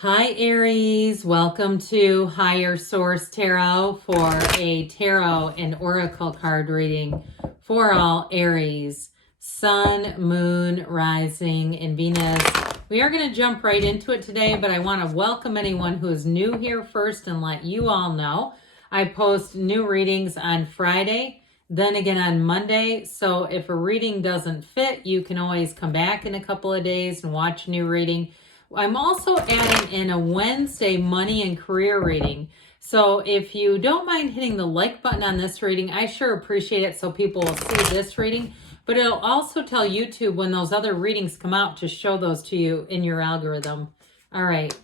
Hi Aries, welcome to Higher Source Tarot for a tarot and oracle card reading for all Aries, Sun, Moon, Rising, and Venus. We are going to jump right into it today, but I want to welcome anyone who is new here first and let you all know I post new readings on Friday, then again on Monday. So if a reading doesn't fit, you can always come back in a couple of days and watch a new reading. I'm also adding in a Wednesday money and career reading. So if you don't mind hitting the like button on this reading, I sure appreciate it so people will see this reading. But it'll also tell YouTube when those other readings come out to show those to you in your algorithm. All right.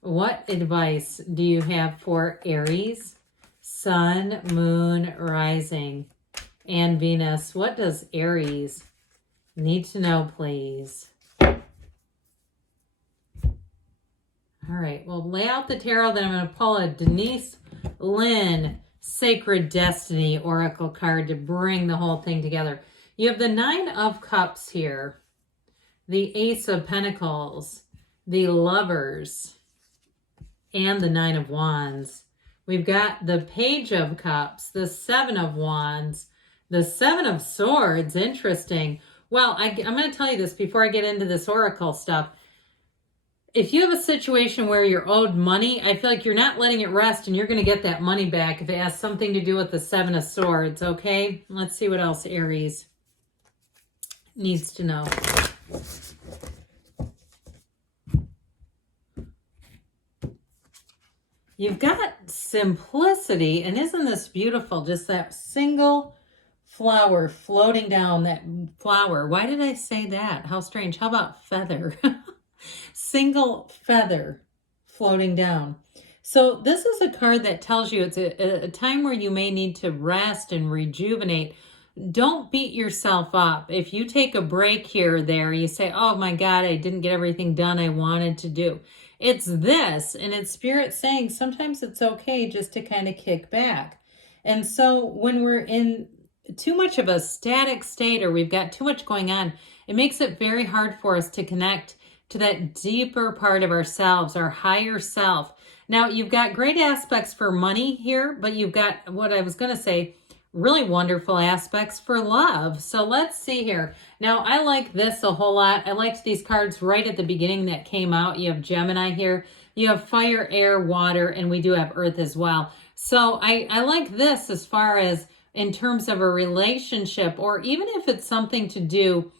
What advice do you have for Aries, Sun, Moon, Rising, and Venus? What does Aries need to know, please? All right, well, lay out the tarot. Then I'm going to pull a Denise Lynn Sacred Destiny Oracle card to bring the whole thing together. You have the Nine of Cups here, the Ace of Pentacles, the Lovers, and the Nine of Wands. We've got the Page of Cups, the Seven of Wands, the Seven of Swords. Interesting. Well, I'm going to tell you this before I get into this oracle stuff. If you have a situation where you're owed money, I feel like you're not letting it rest and you're going to get that money back if it has something to do with the Seven of Swords, okay? Let's see what else Aries needs to know. You've got simplicity, and isn't this beautiful? Just that single flower floating down, that flower. Why did I say that? How strange. How about feather? Single feather floating down. So this is a card that tells you it's a time where you may need to rest and rejuvenate. Don't beat yourself up. If you take a break here or there, you say, oh my God, I didn't get everything done I wanted to do. It's this, and it's Spirit saying sometimes it's okay just to kind of kick back. And so when we're in too much of a static state or we've got too much going on, it makes it very hard for us to connect to that deeper part of ourselves, our higher self. Now, you've got great aspects for money here, but you've got, what I was going to say, really wonderful aspects for love. So let's see here. Now, I like this a whole lot. I liked these cards right at the beginning that came out. You have Gemini here. You have fire, air, water, and we do have earth as well. So I like this as far as in terms of a relationship, or even if it's something to do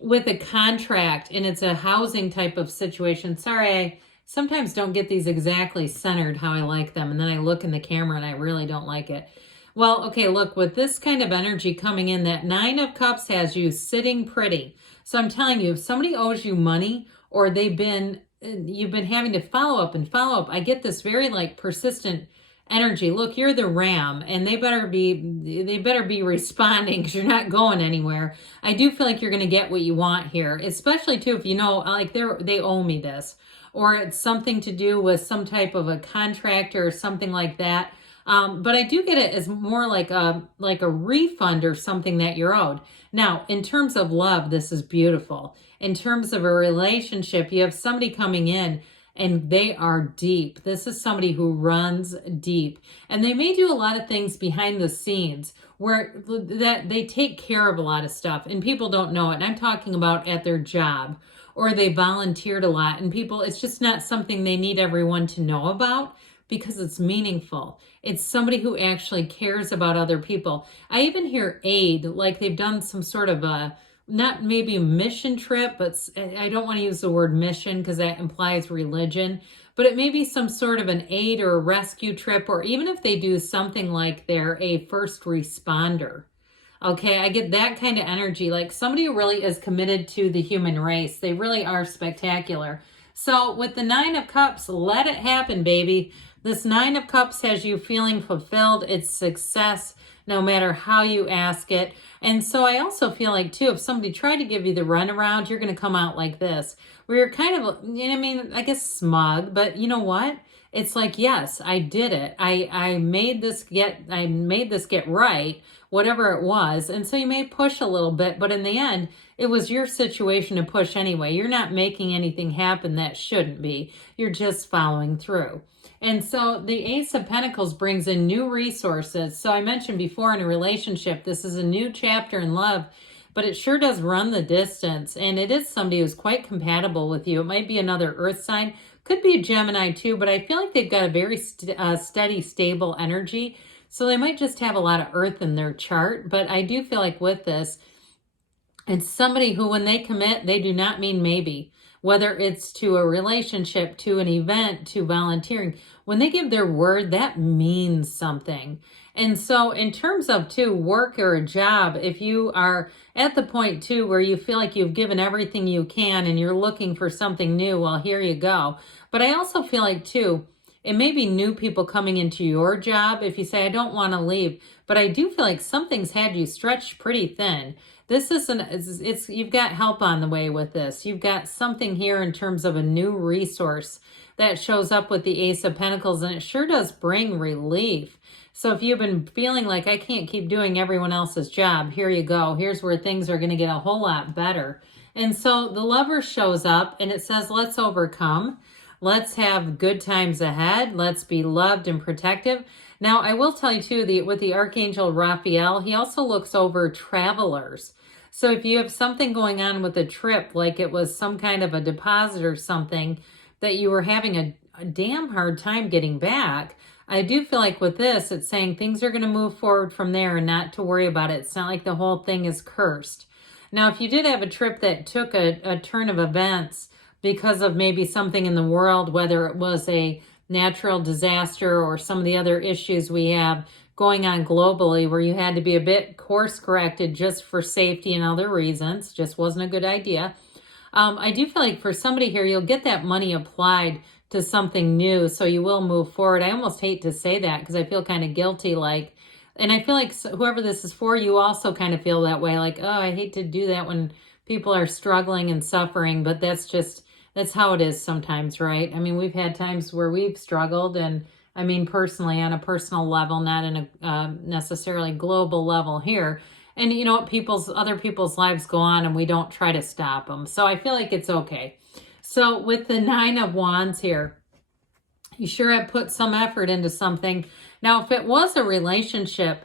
with a contract and it's a housing type of situation. Sorry, I sometimes don't get these exactly centered how I like them. And then I look in the camera and I really don't like it. Well, okay, look, with this kind of energy coming in, that Nine of Cups has you sitting pretty. So I'm telling you, if somebody owes you money or you've been having to follow up, I get this very like persistent energy. Look, you're the ram, and they better be responding because you're not going anywhere. I do feel like you're going to get what you want here, especially too if you know like they owe me this, or it's something to do with some type of a contract or something like that. But I do get it as more like a refund or something that you're owed. Now, in terms of love, this is beautiful. In terms of a relationship, you have somebody coming in and they are deep. This is somebody who runs deep. And they may do a lot of things behind the scenes where that they take care of a lot of stuff and people don't know it. And I'm talking about at their job, or they volunteered a lot and people, it's just not something they need everyone to know about because it's meaningful. It's somebody who actually cares about other people. I even hear aid, like they've done some sort of a, not maybe a mission trip, but I don't want to use the word mission because that implies religion, but it may be some sort of an aid or a rescue trip, or even if they do something like they're a first responder. Okay, I get that kind of energy, like somebody who really is committed to the human race. They really are spectacular. So with the Nine of Cups, let it happen, baby. This Nine of Cups has you feeling fulfilled. It's success no matter how you ask it. And so I also feel like, too, if somebody tried to give you the runaround, you're going to come out like this, where you're kind of, you know, I mean, I guess smug, but you know what? It's like, yes, I did it. I made this get right whatever it was. And so you may push a little bit, but in the end, it was your situation to push anyway. You're not making anything happen that shouldn't be. You're just following through. And so the Ace of Pentacles brings in new resources. So I mentioned before, in a relationship, this is a new chapter in love, but it sure does run the distance. And it is somebody who's quite compatible with you. It might be another earth sign, could be a Gemini too, but I feel like they've got a very steady, stable energy. So they might just have a lot of earth in their chart. But I do feel like with this, it's somebody who, when they commit, they do not mean maybe. Whether it's to a relationship, to an event, to volunteering, when they give their word, that means something. And so in terms of too, work or a job, if you are at the point too where you feel like you've given everything you can and you're looking for something new, well, here you go. But I also feel like too, it may be new people coming into your job. If you say, I don't want to leave, but I do feel like something's had you stretched pretty thin. This isn't, you've got help on the way with this. You've got something here in terms of a new resource that shows up with the Ace of Pentacles, and it sure does bring relief. So if you've been feeling like I can't keep doing everyone else's job, here you go. Here's where things are going to get a whole lot better. And so the Lover shows up and it says, let's overcome. Let's have good times ahead. Let's be loved and protective. Now, I will tell you too, with the Archangel Raphael, he also looks over travelers. So if you have something going on with a trip, like it was some kind of a deposit or something that you were having a damn hard time getting back, I do feel like with this, it's saying things are going to move forward from there and not to worry about it. It's not like the whole thing is cursed. Now, if you did have a trip that took a turn of events because of maybe something in the world, whether it was a natural disaster or some of the other issues we have going on globally where you had to be a bit course corrected just for safety and other reasons, just wasn't a good idea. I do feel like for somebody here, you'll get that money applied to something new, so you will move forward. I almost hate to say that because I feel kind of guilty, like, and I feel like whoever this is for, you also kind of feel that way, like, oh, I hate to do that when people are struggling and suffering, but that's how it is sometimes, right? I mean, we've had times where we've struggled, and I mean, personally, on a personal level, not in a necessarily global level here. And you know what, other people's lives go on and we don't try to stop them. So I feel like it's okay. So with the Nine of Wands here, you sure have put some effort into something. Now, if it was a relationship,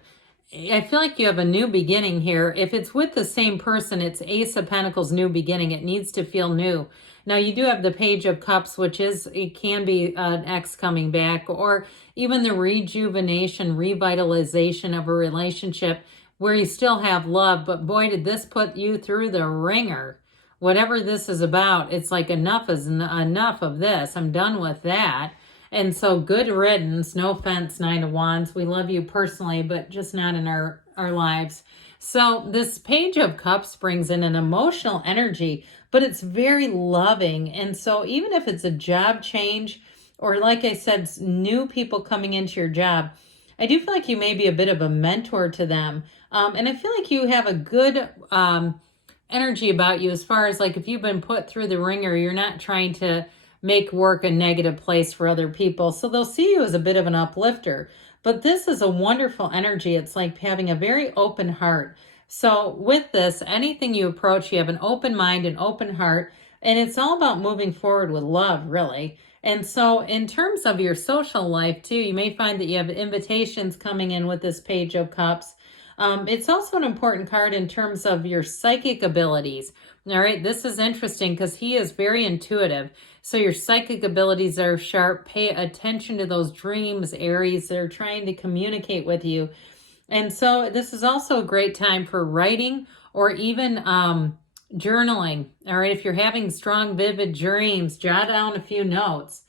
I feel like you have a new beginning here. If it's with the same person, it's Ace of Pentacles, new beginning. It needs to feel new. Now, you do have the Page of Cups, which it can be an ex coming back, or even the rejuvenation, revitalization of a relationship where you still have love. But boy, did this put you through the ringer. Whatever this is about, it's like enough is enough of this. I'm done with that. And so good riddance. No offense, Nine of Wands. We love you personally, but just not in our lives. So this Page of Cups brings in an emotional energy, but it's very loving. And so even if it's a job change, or like I said, new people coming into your job, I do feel like you may be a bit of a mentor to them. And I feel like you have a good energy about you as far as like if you've been put through the ringer, you're not trying to make work a negative place for other people. So they'll see you as a bit of an uplifter. But this is a wonderful energy. It's like having a very open heart. So with this, anything you approach, you have an open mind, an open heart, and it's all about moving forward with love, really. And so in terms of your social life too, you may find that you have invitations coming in with this Page of Cups. It's also an important card in terms of your psychic abilities. All right, this is interesting because he is very intuitive. So your psychic abilities are sharp. Pay attention to those dreams, Aries. They're trying to communicate with you. And so this is also a great time for writing or even journaling. All right, if you're having strong, vivid dreams, jot down a few notes.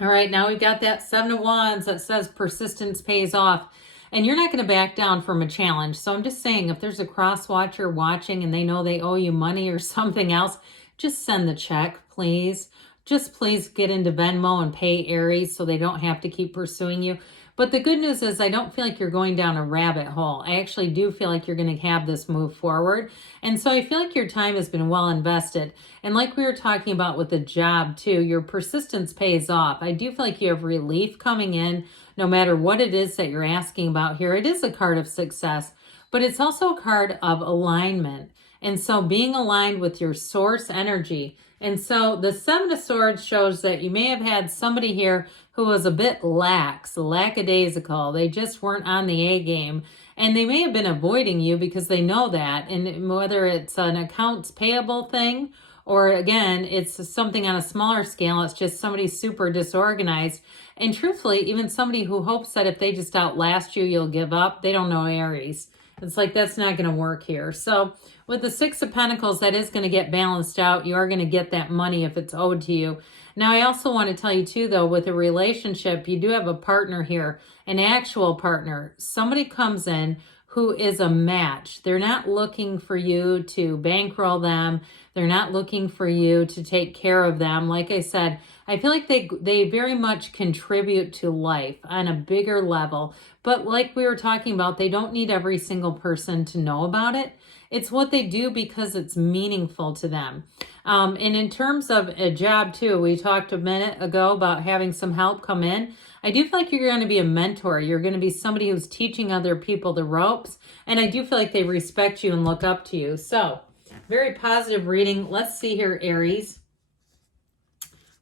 All right, now we've got that Seven of Wands that says persistence pays off. And you're not going to back down from a challenge. So I'm just saying, if there's a cross watcher watching and they know they owe you money or something else, just send the check, please. Just please get into Venmo and pay Aries so they don't have to keep pursuing you. But the good news is I don't feel like you're going down a rabbit hole. I actually do feel like you're going to have this move forward. And so I feel like your time has been well invested. And like we were talking about with the job too, your persistence pays off. I do feel like you have relief coming in no matter what it is that you're asking about here. It is a card of success, but it's also a card of alignment. And so being aligned with your source energy. And so the Seven of Swords shows that you may have had somebody here who was a bit lackadaisical. They just weren't on the A game. And they may have been avoiding you because they know that. And whether it's an accounts payable thing, or again, it's something on a smaller scale, it's just somebody super disorganized. And truthfully, even somebody who hopes that if they just outlast you, you'll give up, they don't know Aries. It's like, that's not going to work here. So with the Six of Pentacles, that is going to get balanced out. You are going to get that money if it's owed to you. Now, I also want to tell you too, though, with a relationship, you do have a partner here, an actual partner. Somebody comes in who is a match. They're not looking for you to bankroll them. They're not looking for you to take care of them. Like I said, I feel like they very much contribute to life on a bigger level. But like we were talking about, they don't need every single person to know about it. It's what they do because it's meaningful to them. And in terms of a job too, we talked a minute ago about having some help come in. I do feel like you're going to be a mentor. You're going to be somebody who's teaching other people the ropes. And I do feel like they respect you and look up to you. So very positive reading. Let's see here, Aries,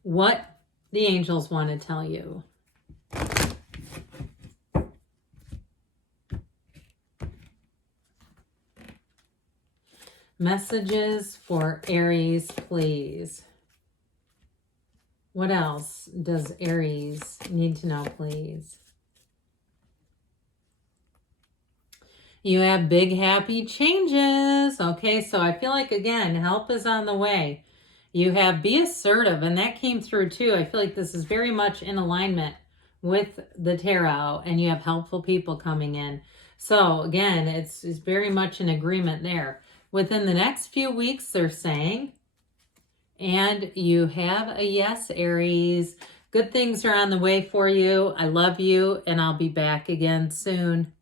what the angels want to tell you. Messages for Aries, please. What else does Aries need to know, please? You have big, happy changes. Okay, so I feel like, again, help is on the way. You have be assertive, and that came through too. I feel like this is very much in alignment with the tarot, and you have helpful people coming in. So again, it's very much an agreement there. Within the next few weeks, they're saying, and you have a yes, Aries. Good things are on the way for you. I love you, and I'll be back again soon.